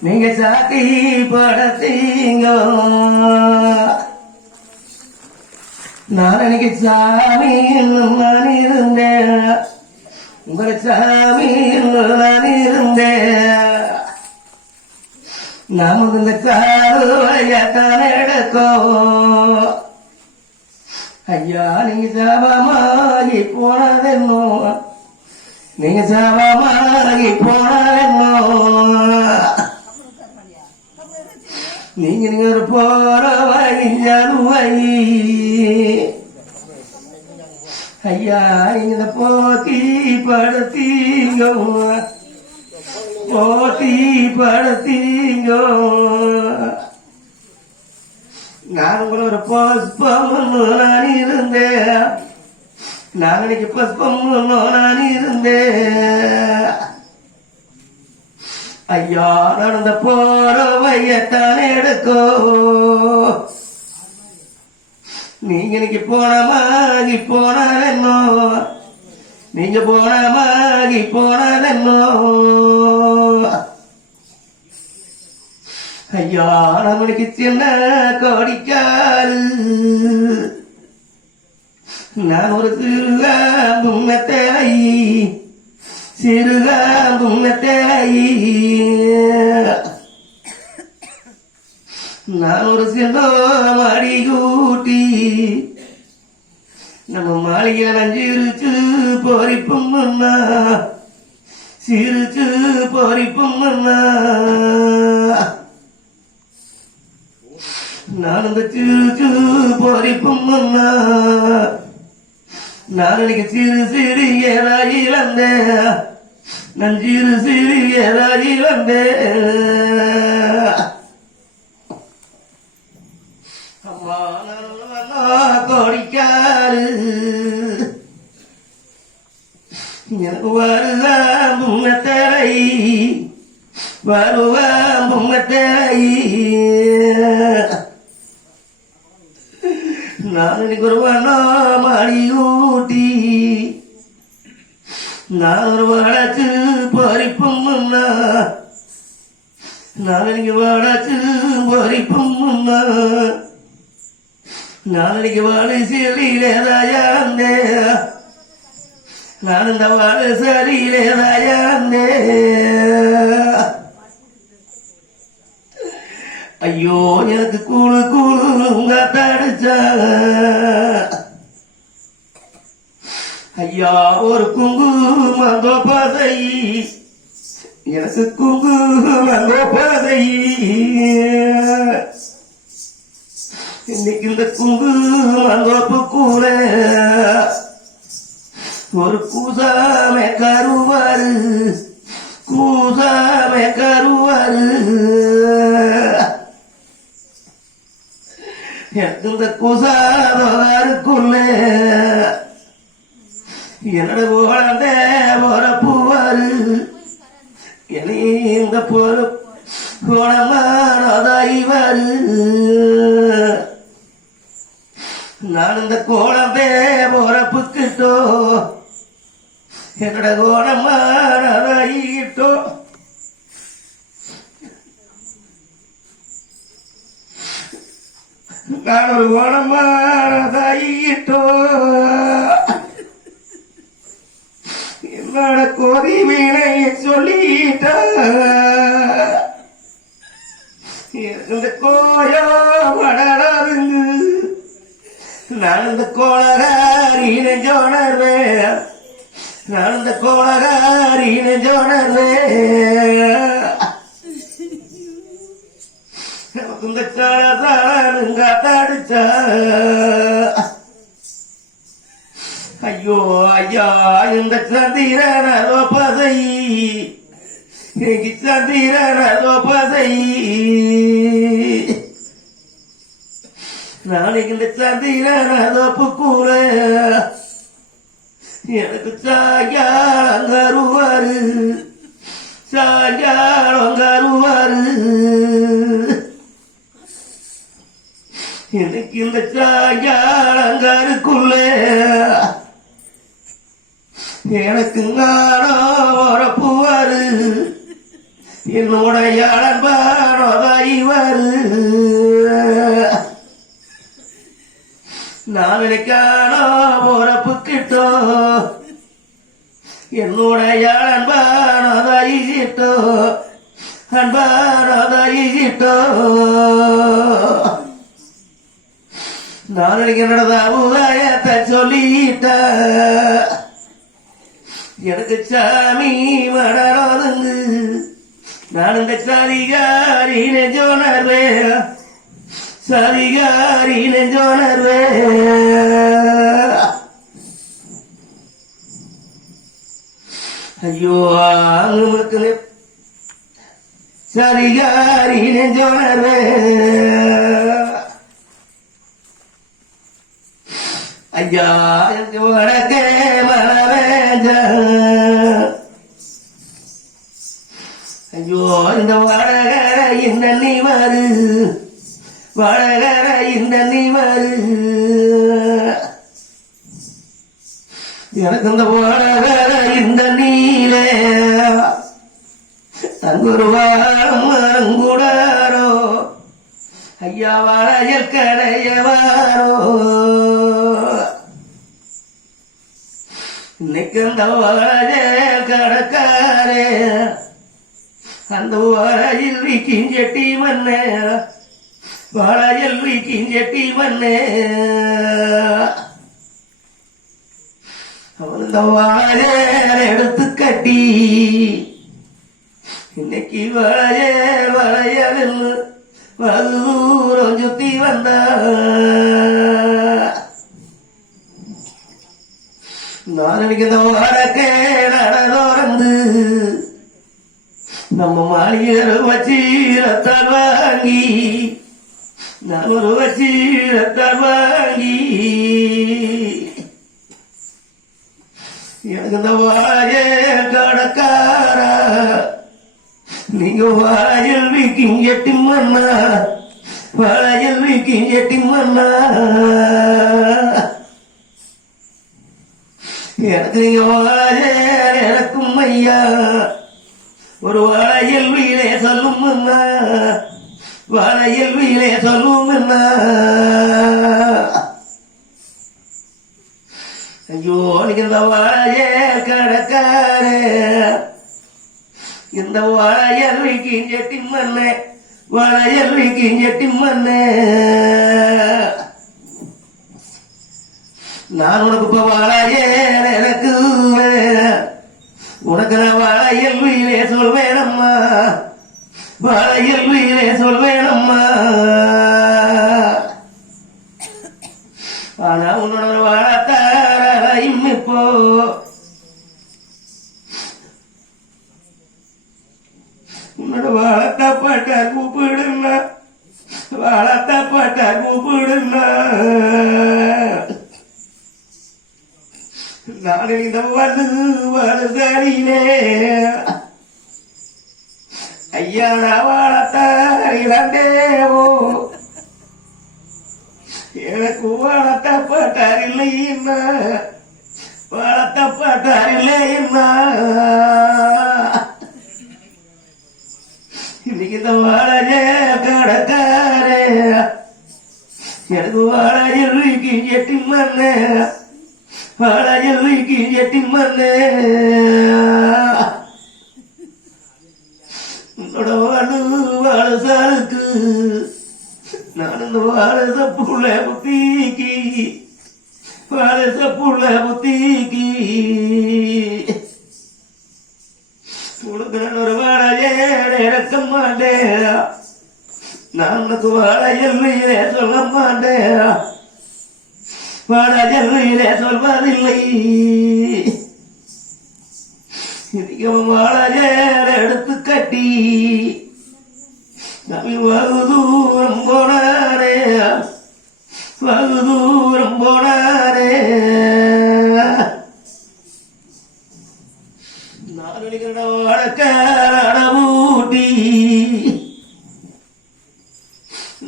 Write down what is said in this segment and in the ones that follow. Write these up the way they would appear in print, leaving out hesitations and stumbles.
நீங்க சாத்தி படத்தீங்க நான் எனக்கு சாமி நான் இருந்தேன் உங்களை சாமி நான் இருந்தேன் நாம இந்த சாலையத்தான் எடுக்கும் ஐயா நீங்க சாபமாகி போனதென்னோ நீங்க சாபமாகி போனதென்னோ நீங்க ஒரு போற வழியாலுவை ஐயா நீங்க போத்தி படுத்தீங்க போத்தி படுத்தீங்க நான் உங்களை ஒரு புஷ்பம் நான் இருந்தேன் நான் இன்னைக்கு புஷ்பம் நான் இருந்தேன் ஐயா நடந்த போறவையத்தான் எடுக்கோ நீங்க இன்னைக்கு போனமாகி போனதென்னோ நீங்க போனமாகி போனதென்னோ ஐயா நம்மளுக்கு சின்ன கோடிக்காரு நான் ஒரு சிறுகாம்புங்கத்தை சிறுகாம்புங்கத்தை நான் ஒரு சின்ன மாடி கூட்டி நம்ம மாளிகை நஞ்சிருச்சு பொறிப்பும்னா சிரிச்சு பொறிப்பும்னா நான் அந்த சிரிச்சு பொறிப்பும்னா நான் எனக்கு சிறு சிறியதாயிலந்த நான் சிறு சிறியதாயிலந்த அம்மா நான் கோடிக்காரு எனக்கு வருதா முன்னத்தரை வருவா முன்னத்தரை நான் இன்னைக்கு ஒரு வண்ணோ மாடி ஊட்டி நான் ஒரு வளச்சு பறிப்பும்னா நான் இன்னைக்கு வளச்சு பறிப்பும்னா நான் இன்னைக்கு வாழை செல்லிலேதாயாந்தே நான் இந்த வாழை சரியிலேதாயாந்தே ஐயோ எனக்கு கூழு கூழுங்க தடிச்சா ஐயா ஒரு குங்குமந்தோ பதை எனக்கு குங்குமந்தோ பதை இன்னைக்கு இந்த குங்குமந்தோப்பு கூற ஒரு கூசாமே கருவாரு கூசாமே கருவாரு இந்த குசாருக்குள்ள என்னோட குழந்த பொறப்புவாரு இந்த பொறுப்பு குணமானதாய்வாரு நான் இந்த குழந்தை பொறப்புக்கிட்டோ என்னோட குணமானதாயிட்டோ நான் ஒரு குணமானதாயிட்டோ என்னோட கோரி வீணை சொல்லிட்ட இந்த கோயோ வடராதுங்க நான் இந்த கோளகாரினை ஜோனர்வேன் நான் இந்த கோளகாரினை ஜோனர்வேன் இந்த சாளுங்க தடிச்சா ஐயோ ஐயா இந்த சந்திரனோ பதை சந்திரனோ பதை நாளைக்கு இந்த சந்திரனோ புக்கூற எனக்கு சாயாளங்கருவாரு சாயாளங்கருவாரு எனக்கு இந்த சாயாளங்கருக்குள்ள எனக்கு நானோ வரப்புவாரு என்னுடைய அன்பானோதாய்வர் நான் நினைக்கானோ போறப்பு கிட்டோ என்னுடைய அன்பானோதாயிட்டோ அன்பானோதாயிட்டோ நான் நினைக்கிறதா உதயத்தை சொல்லிட்ட எனக்கு சாமி வடரோதுங்கு நான் இந்த சாதிகாரி நெஞ்சோனர்வே சாதிகாரி நெஞ்சோனர்வே ஐயோ அங்கு சாதிகாரி நெஞ்சோனர்வே ஐயா வடக்கே மனவேஞ்ச ஐயோ இந்த வடகர இந்த நீ வரு வடகர இந்த நீ வரு எனக்கு இந்த வடகர இந்த நீலே தங்குரு வாரம் அங்குடாரோ ஐயா வாழையல் கடையவாரோ இன்னைக்கு அந்த வாழையல் கடக்காரே அந்த வாழையில் வீக்கிஞ்செட்டி மண்ணே வாழையில் வீக்கிஞ்செட்டி மண்ணே அந்த வாழையல் எடுத்து கட்டி இன்னைக்கு வாழையல் வாழையல் வதூரம் சுத்தி வந்த நான் நினைக்கிற வடக்கே நடந்தோரந்து நம்ம மாளிகை வச்சீரத்தால் வாங்கி நான் ஒரு வச்சீரத்தால் வாங்கி எனக்கு இந்த வாழ கடக்கார நீங்க வாழையில் வீக்கிங் எட்டி மண்ணா வாழையில் வீக்கிங் எட்டி மண்ணா எனக்கு நீங்க வாழ எனக்கும் ஐயா ஒரு வாழையில் வீழே சொல்லும் வாழையில் வீழே சொல்லும் ஐயோ நீங்க இந்த வாழைய கடக்காரே இந்த வாழையல் வீக்கிஞ்செட்டி மண்ணே வாழையல் வீக்கிஞ்செட்டி மண்ணே நான் உனக்கு இப்ப வாழைய எனக்கு உனக்கு நான் வாழையல் வீழே சொல்வேனம்மா வாழையல் வீழே சொல்வேனம்மா ஆனா உன்னோட வாழத்தாரையும் இப்போ உன்னோட வாழத்தாப்பாட்டார் கூப்பிடுங்க வாழத்தாப்பாட்டார் கூப்பிடுங்க நான் இந்த வருசாரியிலே ஐயா நான் வாழத்தாரிலண்டேவோ எனக்கு வாழத்தாப்பாட்டார் இல்லைன்னா வாழத்தாப்பாட்டார் இல்லைன்னா இன்னைக்கு இந்த வாழைய கடக்காரே எனக்கு வாழையில் வீக்கிஞ்செட்டி மண்ணே வாழையில் வீக்கிஞ்செட்டி மண்ணே உன்னோட வாழ சாருக்கு நான் இந்த வாழ புள்ள புத்திக்கு வாழ புள்ள புத்திக்கு உனக்கு நான் ஒரு வாழைய இறக்க மாட்டேன் நான் உனக்கு வாழையில் வீழே சொல்ல மாட்டேன் வாழையில் வீழே சொல்வதில்லை இன்னைக்கு வாழைய எடுத்து கட்டி நம்பி வெகு தூரம் போனாரே வெகு தூரம் போனாரே நான் நினைக்கிற வழக்கான ஊட்டி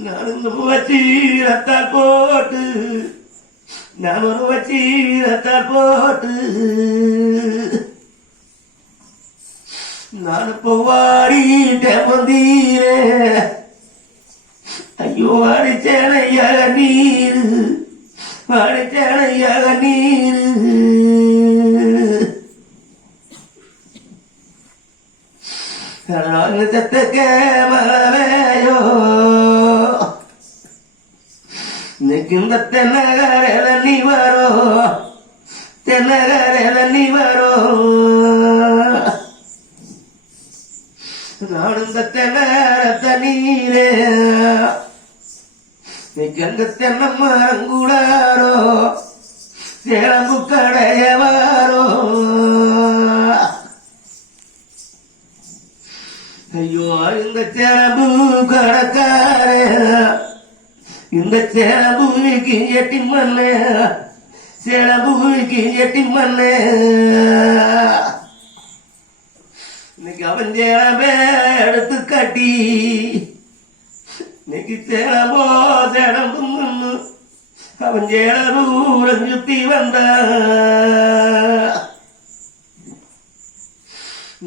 நான் இந்த வச்சீரத்தால் போட்டு நான் ஒரு வச்சீரத்தால் போட்டு நான் இப்போ வாடிட்ட வந்தீரே ஐயோ அடிச்சேனையாக நீரு அடிச்சேனையாக நீரு சத்தக்க மலவேயோ இன்னைக்கு தென்னகரையில நீ வரோ தென்னகரையில நீ வரோ நானும் தென்னகரத்த நீரே இன்னைக்கு அந்த தென்னை மரம் கூடாரோ சேலம்பு கடைய வாரோ ஐயோ இந்த சேலம்பு கடக்கார இந்த சேலம்பூவிக்கு எட்டி மண்ண சேலம்பூவிக்கு எட்டி மண்ண இன்னைக்கு அவன் சேலம்பே எடுத்து கட்டி இன்னைக்கு சேலம்போ சேலம்பு மண்ணு அவன் சேலம்பூரம் சுத்தி வந்த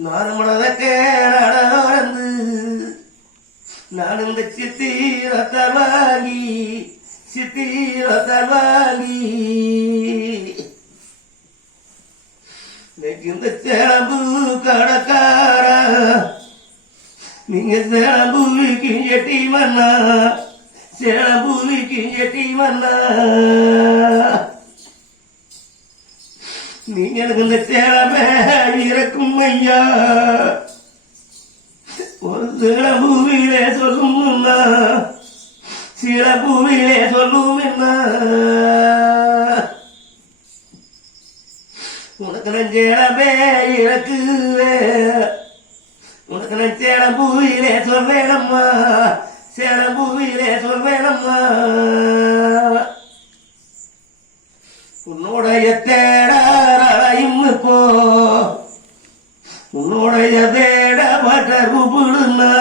நான் மனதக்கே நடந்து நான் இந்த சித்திரத்தால் வாங்கி இன்னைக்கு இந்த சேலம்பு கடக்கார நீங்க சேலம்பூவிக்கு எட்டி மண்ணா சேலம்பூவிக்கு எட்டி மண்ணா நீங்க எனக்கு இந்த சேலமே இறக்கும் ஐயா ஒரு சிலம்பூவிலே சொல்லும் சிலம்பூவிலே சொல்லும் என்ன உனக்கு நான் சேலமே இறக்குவே உனக்கு நான் சேலம்பூவிலே சொல்வேனம்மா சேலம்பூவிலே சொல்வேனம்மா உன்னுடைய தேடாராயும் போ உன்னுடைய தேடப்பட்ட கூப்பிடுனா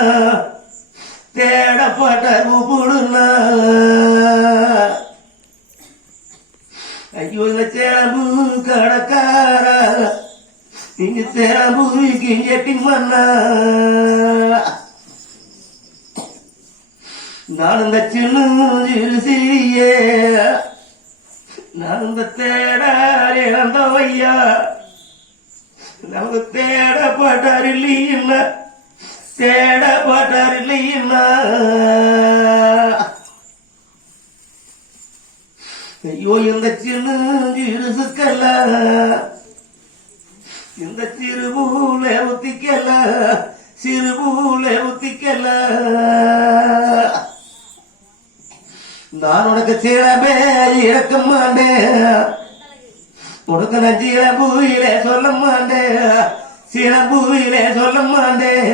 தேடப்பட்ட கூப்பிடுனா ஐயோ இந்த சேலம்பு கடக்கார நீங்க சேலம்புக்கு எட்டி மண்ணா நான் இந்த சின்ன சிறியே நான் இந்த தேடார் இழந்தவையா நமக்கு தேடப்பட்டார் இல்லைன்னா தேடப்பட்டார் இல்லைன்னா ஐயோ இந்த சிறுசுக்கல்ல இந்த சிறுபூல ஊத்திக்கல்ல சிறுபூல ஊத்திக்கல்ல நான் உனக்கு சேரமே இறக்க மாட்டேன் உனக்கு நான் சிலம்பூவிலே சொல்ல மாட்டேன் சிலம்பூவிலே சொல்ல மாட்டேன்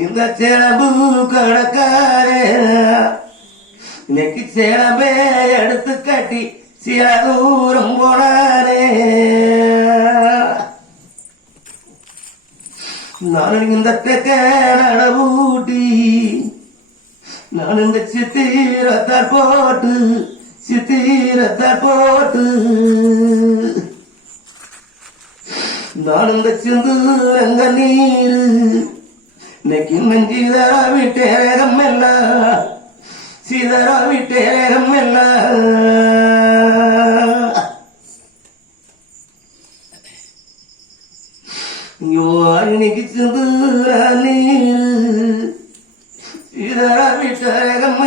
இந்த சேலம்பு கடக்காரே இன்னைக்கு சேலம்பே எடுத்து கட்டி சில தூரம் போனாரே நான் இந்த தெக்க நடவூட்டி நான் இந்த சித்திரத்தை போட்டு நான் இந்த சிந்து ரங்க நீரு இன்னைக்கு சிதறா விட்டேரம் எல்லாம் சிதறா விட்டேரம் எல்லாம் இன்னைக்கு சிந்து நீரு சிதறா விட்டேரம்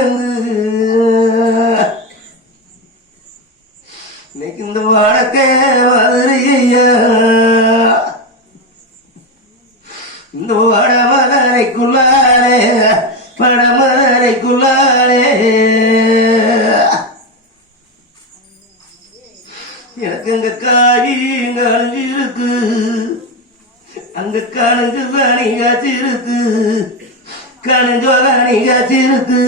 இன்னைக்கு இந்த வழக்கே மதுரையா இந்த படமலைக்குள்ளாரே எனக்கு அங்க காய் கணிஞ்சிருக்கு அங்க கணிஞ்சு காணி காய்ச்சிருக்கு கணிஞ்சோ காணி காய்ச்சிருக்கு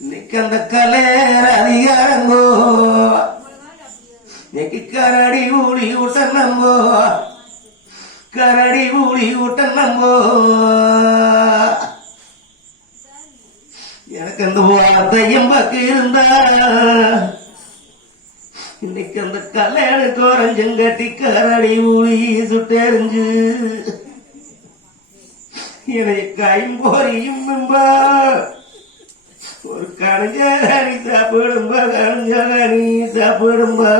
இன்னைக்கு அந்த கலேர் அதிகாரங்கோ இன்னைக்கு கரடி ஊழி ஊட்ட நம்போ கரடி ஊழி ஊட்ட நம்போ எனக்கு எனக்கு அந்த வார்த்தையும் பக்கு இருந்தா இன்னைக்கு அந்த கல்யாண குறைஞ்சங்கட்டி கரடி ஊழி சுட்டெறிஞ்சு என்னை கைம்போரியும் ஒரு கணிஞ்சகனி சாப்பிடும்பா கணிஞ்சகனி சாப்பிடும்பா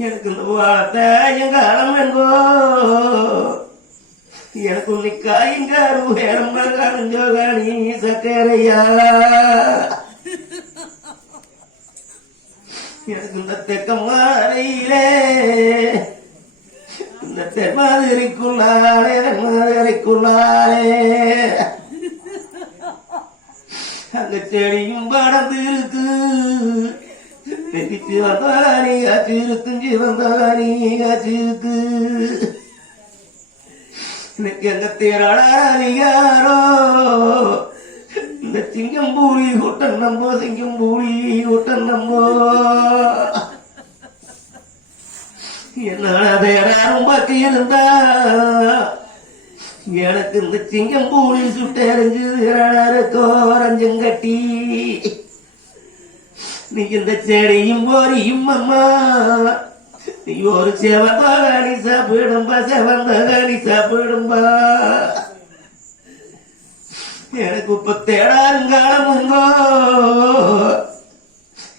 எனக்கு இந்த வார்த்தையும் காலம் என்போ எனக்கு உன்னை காய்காரு வேறம்ப கணிஞ்சகனி சக்கரையா எனக்கு இந்த தெக்கமாறையிலே இந்த தென்மாதிரிக்குள்ளாரே அங்க செடியும் படர்ந்து இருக்கு பெரிச்சு வந்தானி காட்சி இருக்குஞ்சி வந்தானி காட்சி இருக்கு எனக்கு எங்க தேராடாரியாரோ இந்த சிங்கம் பூரி கூட்டம் நம்போ சிங்கம் பூரி கூட்டம் நம்போ என்னும் பத்தி இருந்தா எனக்கு இந்த சிங்கம் பூரி சுட்டெறிஞ்சு கோரஞ்சும் கட்டி நீ இந்த செடியும் போரியும் அம்மா நீ ஒரு செவந்தகாணி சாப்பிடும்பா செவந்தகாணி சாப்பிடும்பா எனக்கு இப்ப தேடாருங்காலமுங்கோ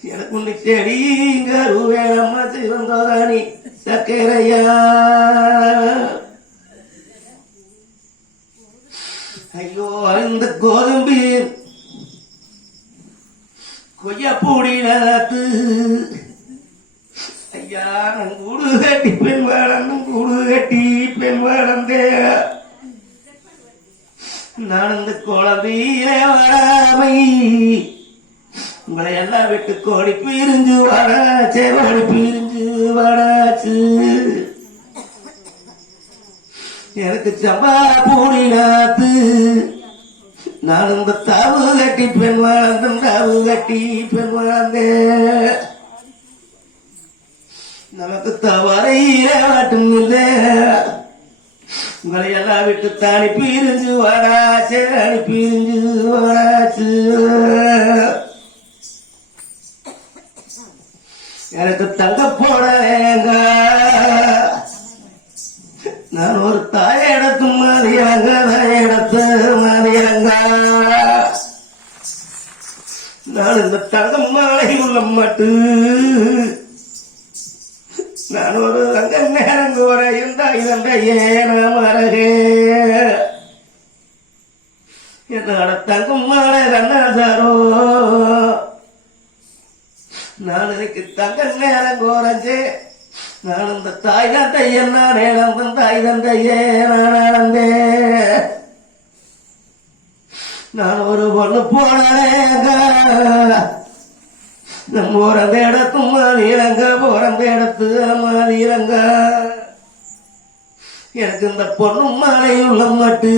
எனக்கு உன்னை செடிங்க வேணம்மா சிவந்தகாணி சக்கரையா ஐயோ இந்த கோதும்பி கொய்யப்பூடி நகத்து ஐயா நான் கூடு கட்டி பெண் வளர்ந்தும் கூடு கட்டி பெண் வளர்ந்தே நான் இந்த குழந்தையிலே வராமை உங்களை எல்லாம் விட்டு கோடி பிரிஞ்சு வராச்சே ஓடி பிரிஞ்சு வராச்சு எனக்கு சம்பா பூடி நாத்து நான் இந்த தாவு கட்டி பெண் வாழ்ந்தேன் தாவு கட்டி பெண் வாழ்ந்தேன் நமக்கு தவறையிலே வாட்டும் இல்லை உங்களை எல்லாம் விட்டு தானி பிரிஞ்சு வராச்சு அணி பிரிஞ்சு வராச்சு எனக்கு தங்க போடலேங்க நான் ஒரு தாயடத்து மாதிரியாங்க தாயடத்து மாதிரியாங்க நான் இந்த தங்கம் மாலை உள்ள மட்டு நான் ஒரு அங்க நேரம் கூட இருந்தா இதந்த ஏன மரகே என்னோட தங்கம் மாலை கண்ணாசாரோ நான் எனக்கு தங்க நேரம் குறைஞ்சு நான் இந்த தாய் தந்தைய நான் இழந்தேன் தாய் தந்தையே நான் இழந்தேன் நான் ஒரு பொண்ணு போனேங்க நம்ம பிறந்த இடத்து மாதிரங்க பிறந்த இடத்து மாதிரங்க எனக்கு இந்த பொண்ணு மாலை உள்ள மட்டு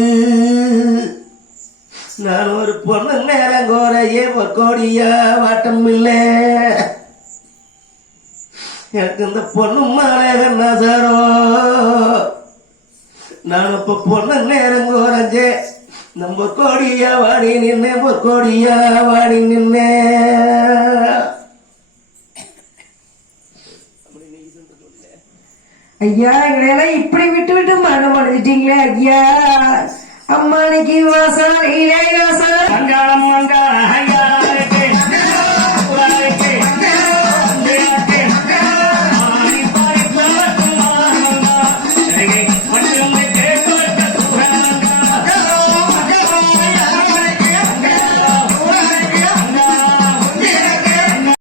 நான் ஒரு பொண்ணு நேரம் கோரையே பொற்கோடியா வாட்டம் இல்லை எனக்கு இந்த பொண்ணு மாலை கண்ணாசாரோ நான் இப்ப பொண்ணு நேரம் கோரஞ்சே நம்ம கோடியா வாடி நின்னே பொற்கோடியா வாடி நின்னே ஐயா எங்களையெல்லாம் இப்படி விட்டு விட்டு மரணம் அடைஞ்சிட்டீங்களே ஐயா அம்மானிக்கு வாசம் இளைய வாசம் மங்காளம் மங்காள